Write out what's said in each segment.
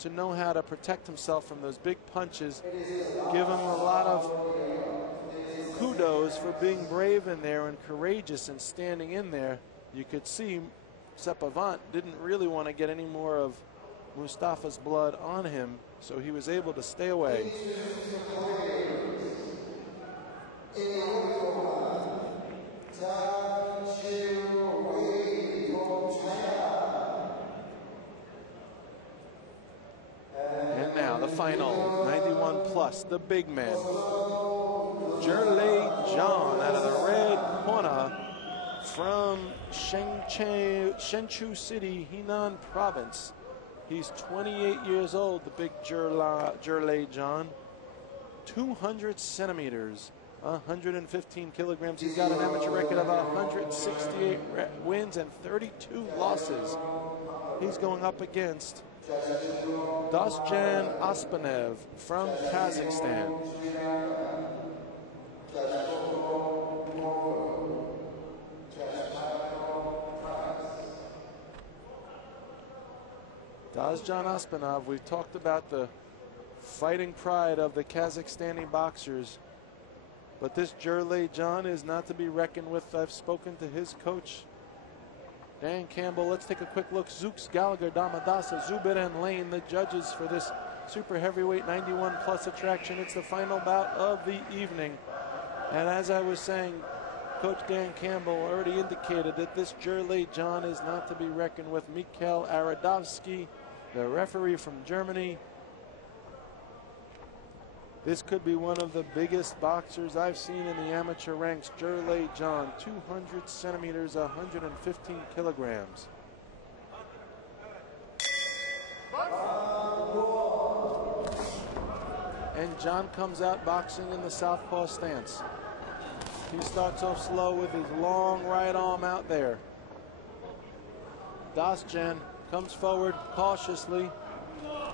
to know how to protect himself from those big punches. Give him a lot of kudos for being brave in there and courageous and standing in there. You could see Sepavant didn't really want to get any more of Mustafa's blood on him, so he was able to stay away. And now the final, 91 plus, the big man. Zholei Zhang out of the red corner from Shenchu City, Henan province. He's 28 years old, the big Zholei Zhang. 200 centimeters, 115 kilograms. He's got an amateur record of 168 wins and 32 losses. He's going up against Dosjan OSPANOV from Kazakhstan. Dosjan OSPANOV, we've talked about the fighting pride of the Kazakhstani boxers, but this Zholei Zhang is not to be reckoned with. I've spoken to his coach, Dan Campbell. Let's take a quick look. Zooks, Gallagher, Damadasa, Zubir, and Lane, the judges for this super heavyweight 91 plus attraction. It's the final bout of the evening. And as I was saying, Coach Dan Campbell already indicated that this Zholei Zhang is not to be reckoned with. Mikhail Aradovsky, the referee from Germany. This could be one of the biggest boxers I've seen in the amateur ranks. Zholei Zhang, 200 centimeters, 115 kilograms. And Zhang comes out boxing in the southpaw stance. He starts off slow with his long right arm out there. Dosjan comes forward cautiously.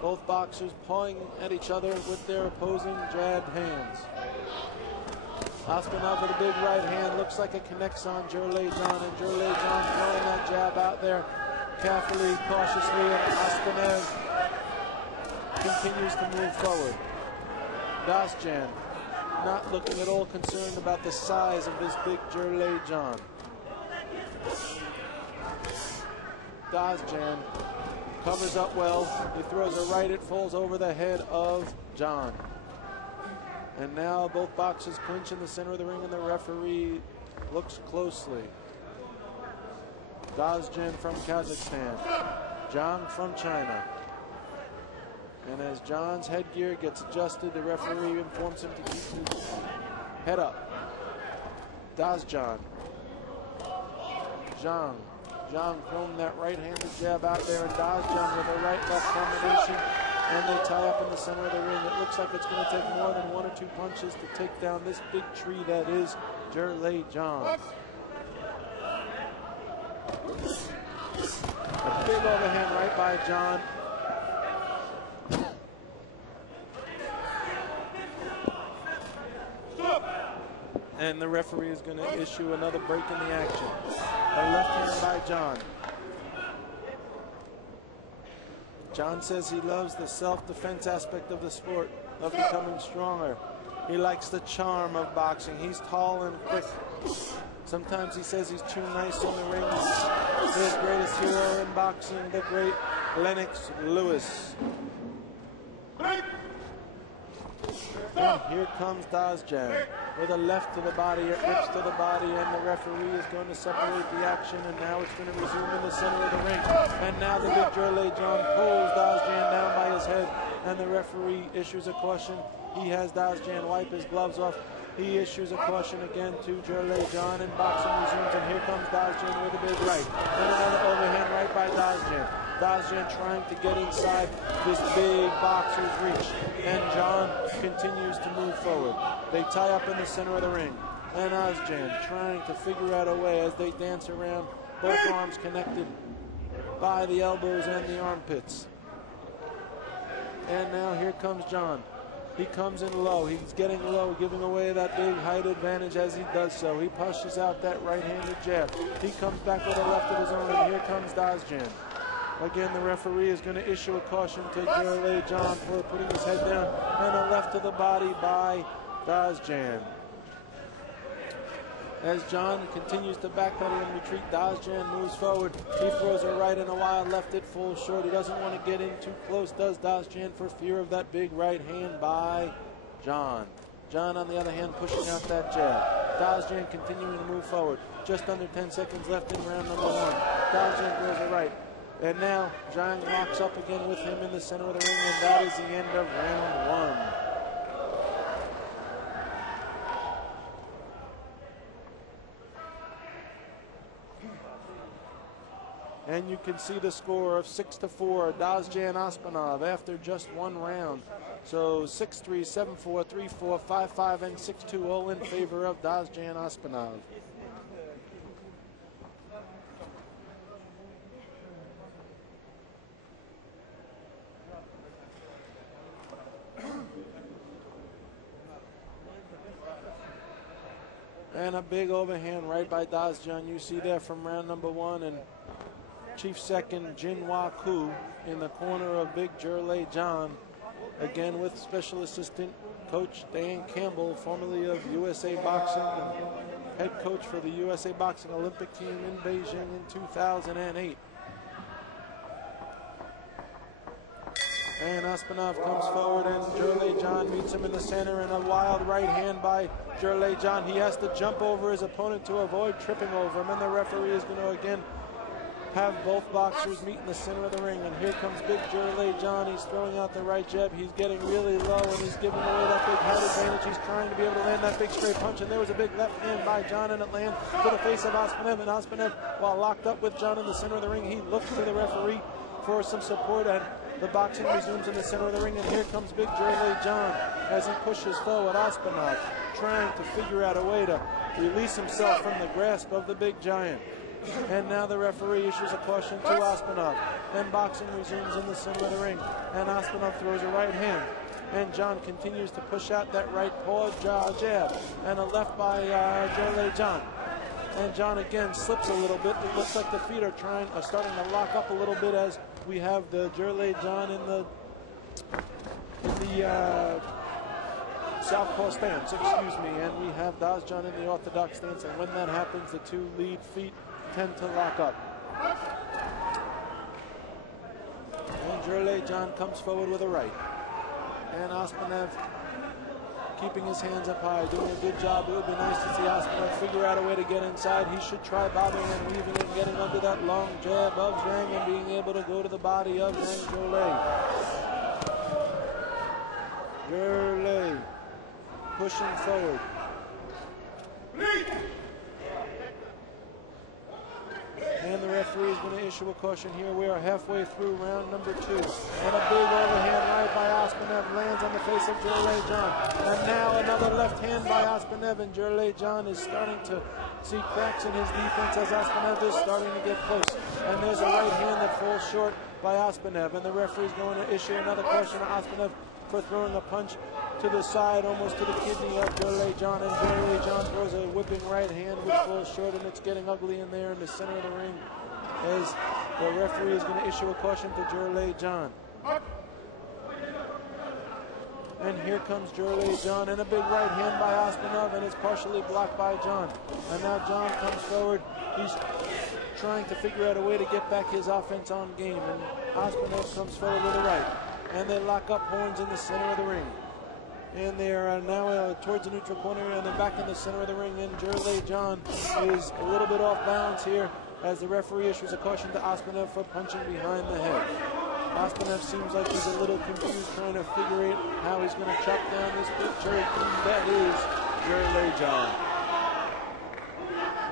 Both boxers pawing at each other with their opposing jabbed hands. OSPANOV with a big right hand. Looks like it connects on Zholei Zhang, and Zholei Zhang throwing that jab out there carefully, cautiously, and OSPANOV continues to move forward. Dosjan not looking at all concerned about the size of this big Zholei Zhang. Dosjan covers up well. He throws a right. It falls over the head of Zhang. And now both boxers clinch in the center of the ring, and the referee looks closely. Dosjan from Kazakhstan, Zhang from China. And as Zhang's headgear gets adjusted, the referee informs him to keep his head up. Dosjan. Zhang throwing that right-handed jab out there, and Dosjan with a right-left combination, and they tie up in the center of the ring. It looks like it's going to take more than one or two punches to take down this big tree that is Zholei Zhang. A big overhand right by Zhang. And the referee is going to issue another break in the action. A left hand by Zhang. Zhang says he loves the self-defense aspect of the sport, of becoming stronger. He likes the charm of boxing. He's tall and quick. Sometimes he says he's too nice on the ring. His greatest hero in boxing, the great Lennox Lewis. And here comes Dosjan with a left to the body. It rips to the body, and the referee is going to separate the action, and now it's going to resume in the center of the ring. And now the big Zholei Zhang pulls Dosjan down by his head, and the referee issues a caution. He has Dosjan wipe his gloves off. He issues a caution again to Zholei Zhang, and boxing resumes, and here comes Dosjan with a big right. And another overhand right by Dosjan. Dosjan trying to get inside this big boxer's reach, and Zhang continues to move forward. They tie up in the center of the ring, and Dosjan trying to figure out a way as they dance around, both arms connected by the elbows and the armpits. And now here comes Zhang. He comes in low. He's getting low, giving away that big height advantage as he does so. He pushes out that right-handed jab. He comes back with a left of his own, and here comes Dosjan. Again, the referee is going to issue a caution to Zholei Zhang for putting his head down, and a left to the body by Dosjan. As John continues to backpedal and retreat, Dosjan moves forward. He throws a right and a wild left. It falls short. He doesn't want to get in too close, does Dosjan, for fear of that big right hand by John. John, on the other hand, pushing out that jab. Dosjan continuing to move forward. Just under 10 seconds left in round number 1. Dosjan throws a right. And now Zhang locks up again with him in the center of the ring, and that is the end of round 1. And you can see the score of 6-4, Dosjan OSPANOV after just 1 round. So 6-3, 7-4, 3-4, 5-5, and 6-2, all in favor of Dosjan OSPANOV. And a big overhand right by Dosjan. You see there from round number 1, and Chief Second Jinhwa Koo in the corner of big Zholei Zhang, again with Special Assistant Coach Dan Campbell, formerly of USA Boxing, and head coach for the USA Boxing Olympic team in Beijing in 2008. And OSPANOV comes forward, and Zholei Zhang meets him in the center, and a wild right hand by Zholei Zhang. He has to jump over his opponent to avoid tripping over him, and the referee is going to again have both boxers meet in the center of the ring. And here comes big Zholei Zhang. He's throwing out the right jab. He's getting really low, and he's giving away that big height advantage. He's trying to be able to land that big straight punch, and there was a big left hand by Zhang, and it lands to the face of OSPANOV. And OSPANOV, while locked up with Zhang in the center of the ring, he looks to the referee for some support, and the boxing resumes in the center of the ring. And here comes big Zholei Zhang as he pushes forward. OSPANOV trying to figure out a way to release himself from the grasp of the big giant. And now the referee issues a caution to OSPANOV. Then boxing resumes in the center of the ring, and OSPANOV throws a right hand. And Zhang continues to push out that right paw jab, and a left by Zholei Zhang. And Zhang again slips a little bit. It looks like the feet are starting to lock up a little bit, as we have the Zholei Zhang in the southpaw stance, excuse me, and we have Dosjan in the orthodox stance. And when that happens, the two lead feet tend to lock up. And Zholei Zhang comes forward with a right. And OSPANOV keeping his hands up high, doing a good job. It would be nice to see OSPANOV figure out a way to get inside. He should try bobbing and weaving and getting under that long jab of Zhang and being able to go to the body of Zholei. Zholei pushing forward. And the referee is going to issue a caution here. We are halfway through round number 2. And a big overhand right by OSPANOV lands on the face of Zholei Zhang. And now another left hand by OSPANOV, and Zholei Zhang is starting to see cracks in his defense as OSPANOV is starting to get close. And there's a right hand that falls short by OSPANOV. And the referee is going to issue another caution to OSPANOV for throwing a punch to the side, almost to the kidney of Zholei Zhang. And Zholei Zhang throws a whipping right hand which falls short, and it's getting ugly in there in the center of the ring, as the referee is going to issue a caution to Zholei Zhang. And here comes Zholei Zhang, and a big right hand by OSPANOV, and it's partially blocked by Zhang. And now Zhang comes forward. He's trying to figure out a way to get back his offense on game, and OSPANOV comes forward with a right. And they lock up horns in the center of the ring. And they are now towards the neutral corner, and they're back in the center of the ring. And Zholei Zhang is a little bit off balance here, as the referee issues a caution to OSPANOV for punching behind the head. OSPANOV seems like he's a little confused, trying to figure out how he's going to chop down this big cherokee that is Zholei Zhang.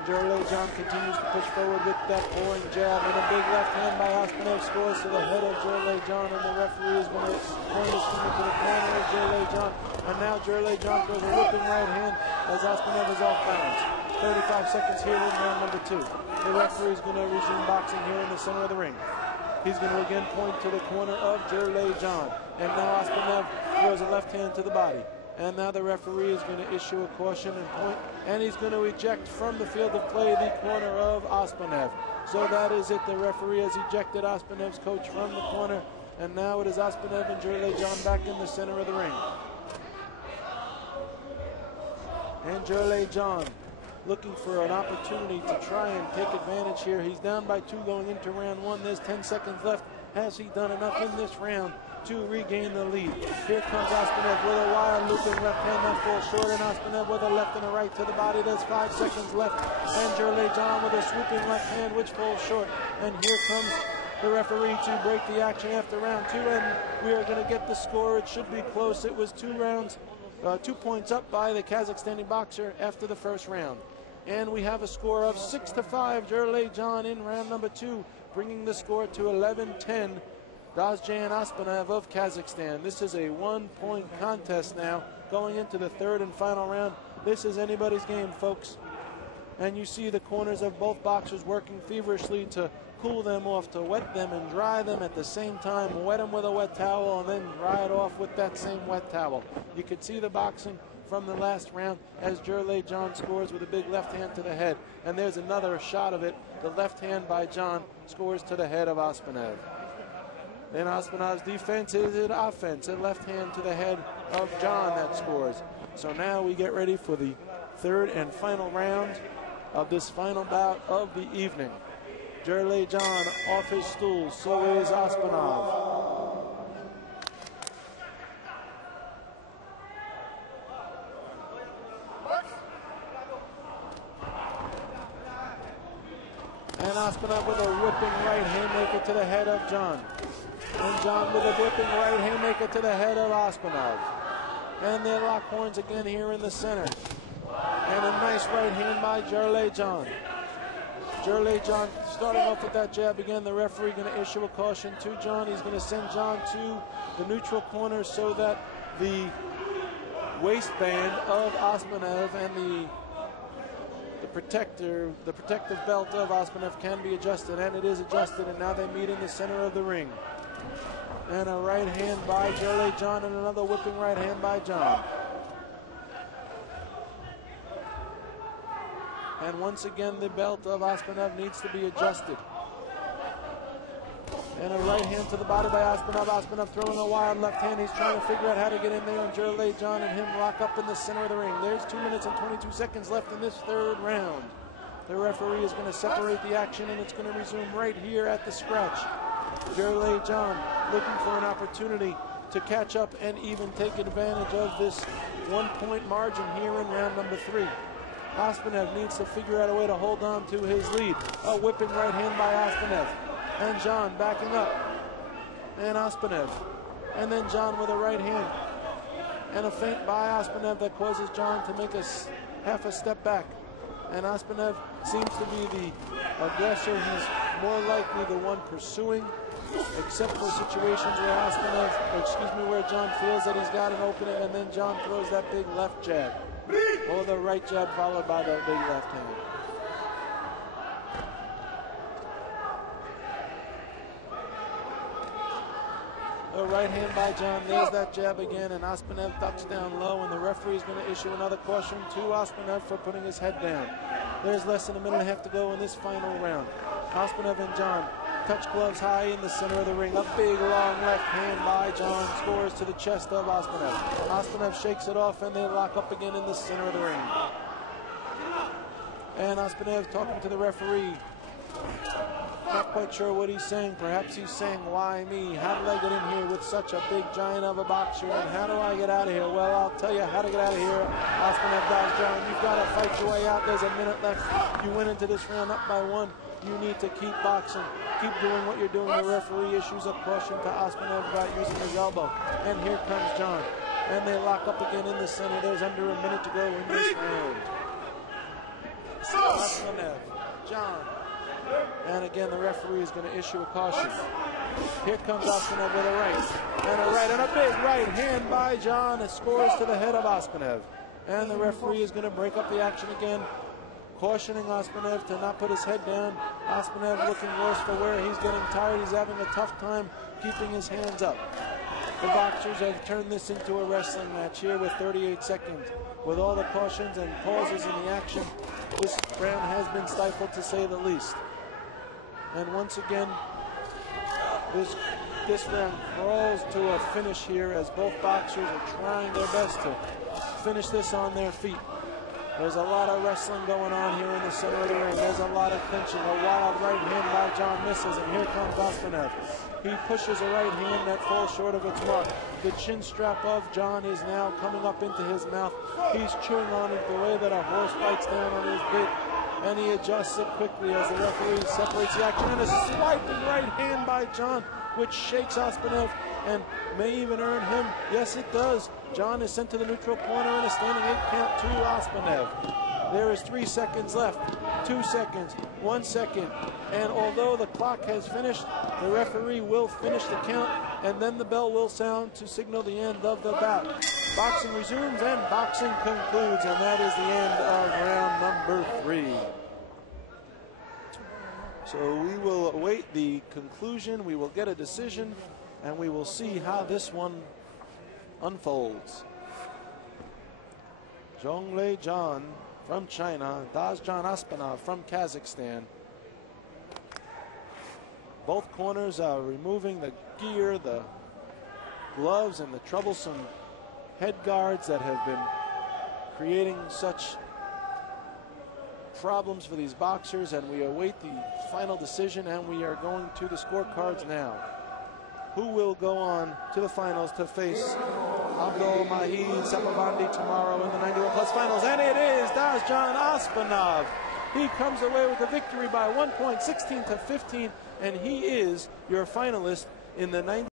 Zholei Zhang continues to push forward with that pouring jab, and a big left hand by OSPANOV scores to the head of Zholei Zhang, and the referee is going to point his finger to the corner of Zholei Zhang. And now Zholei Zhang throws a whipping right hand as OSPANOV is off balance. 35 seconds here in round number 2. The referee is going to resume boxing here in the center of the ring. He's going to again point to the corner of Zholei Zhang. And now OSPANOV throws a left hand to the body. And now the referee is going to issue a caution and point, and he's going to eject from the field of play the corner of OSPANOV. So that is it. The referee has ejected OSPANOV's coach from the corner, and now it is OSPANOV and Zholei back in the center of the ring. And Zholei looking for an opportunity to try and take advantage here. He's down by 2 going into round 1. There's 10 seconds left. Has he done enough in this round to regain the lead? Here comes OSPANOV with a wild looping left hand that falls short, and OSPANOV with a left and a right to the body. There's 5 seconds left, and Zholei with a swooping left hand which falls short. And here comes the referee to break the action after round 2, and we are going to get the score. It should be close. It was 2 rounds, 2 points up by the Kazakhstani boxer after the first round. And we have a score of 6-5, Zholei in round number 2, bringing the score to 11-10. Dosjan OSPANOV of Kazakhstan. This is a 1-point contest now, going into the 3rd and final round. This is anybody's game, folks. And you see the corners of both boxers working feverishly to cool them off, to wet them and dry them at the same time. Wet them with a wet towel and then dry it off with that same wet towel. You could see the boxing from the last round as Zholei scores with a big left hand to the head. And there's another shot of it. The left hand by John scores to the head of OSPANOV. Then OSPANOV's defense is an offense, a left hand to the head of John that scores. So now we get ready for the 3rd and final round of this final bout of the evening. Zholei off his stool, so is OSPANOV. And OSPANOV with a whipping right haymaker to the head of John. And John with a whipping right haymaker to the head of OSPANOV. And they lock horns again here in the center. And a nice right hand by Zholei Zholei starting off with that jab again. The referee going to issue a caution to John. He's going to send John to the neutral corner so that the waistband of OSPANOV and the protective belt of OSPANOV can be adjusted, and it is adjusted, and now they meet in the center of the ring. And a right hand by Zholei and another whipping right hand by John. And once again, the belt of OSPANOV needs to be adjusted. And a right hand to the body by OSPANOV. OSPANOV throwing a wild left hand. He's trying to figure out how to get in there, and Zholei and him lock up in the center of the ring. There's 2 minutes and 22 seconds left in this 3rd round. The referee is going to separate the action, and it's going to resume right here at the scratch. Zholei looking for an opportunity to catch up and even take advantage of this 1-point margin here in round number 3. OSPANOV needs to figure out a way to hold on to his lead. A whipping right hand by OSPANOV. And John backing up. And OSPANOV. And then John with a right hand. And a feint by OSPANOV that causes John to make half a step back. And OSPANOV seems to be the aggressor. He's more likely the one pursuing, except for situations where where John feels that he's got an opening, and then John throws that big left jab. Or the right jab followed by that big left hand. The right hand by John, there's that jab again, and OSPANOV ducks down low, and the referee is going to issue another caution to OSPANOV for putting his head down. There's less than a minute and a half to go in this final round. OSPANOV and John touch gloves high in the center of the ring. A big long left hand by John scores to the chest of OSPANOV. OSPANOV shakes it off, and they lock up again in the center of the ring. And OSPANOV talking to the referee. Not quite sure what he's saying. Perhaps he's saying, why me? How did I get in here with such a big giant of a boxer? And how do I get out of here? Well, I'll tell you how to get out of here. OSPANOV Dosjan, you've got to fight your way out. There's a minute left. You went into this round up by 1. You need to keep boxing. Keep doing what you're doing. The referee issues a caution to OSPANOV about using his elbow. And here comes John. And they lock up again in the center. There's under a minute to go in this round. OSPANOV, John. And again, the referee is going to issue a caution. Here comes OSPANOV with a right. And a big right hand by John. It scores to the head of OSPANOV. And the referee is going to break up the action again, cautioning OSPANOV to not put his head down. OSPANOV looking worse for wear. He's getting tired. He's having a tough time keeping his hands up. The boxers have turned this into a wrestling match here with 38 seconds. With all the cautions and pauses in the action, this round has been stifled to say the least. And once again, this round crawls to a finish here as both boxers are trying their best to finish this on their feet. There's a lot of wrestling going on here in the center of the ring. There's a lot of clinching. A wild right hand by John misses, and here comes OSPANOV. He pushes a right hand that falls short of its mark. The chin strap of John is now coming up into his mouth. He's chewing on it the way that a horse bites down on his bit, and he adjusts it quickly as the referee separates the action. And a swiping right hand by John, which shakes OSPANOV and may even earn him. Yes, it does. John is sent to the neutral corner and a standing 8 count to OSPANOV. There is 3 seconds left, 2 seconds, 1 second. And although the clock has finished, the referee will finish the count, and then the bell will sound to signal the end of the bout. Boxing resumes and boxing concludes, and that is the end of round number 3. So we will await the conclusion. We will get a decision, and we will see how this one unfolds. Zholei John from China, Dosjan OSPANOV from Kazakhstan. Both corners are removing the gear, the gloves, and the troublesome head guards that have been creating such problems for these boxers, and we await the final decision, and we are going to the scorecards now. Who will go on to the finals to face Abdul Mahid Sapavandi tomorrow in the 91 plus finals? And it is Dosjan OSPANOV. He comes away with the victory by 1 point, 16 to 15, and he is your finalist in the 90.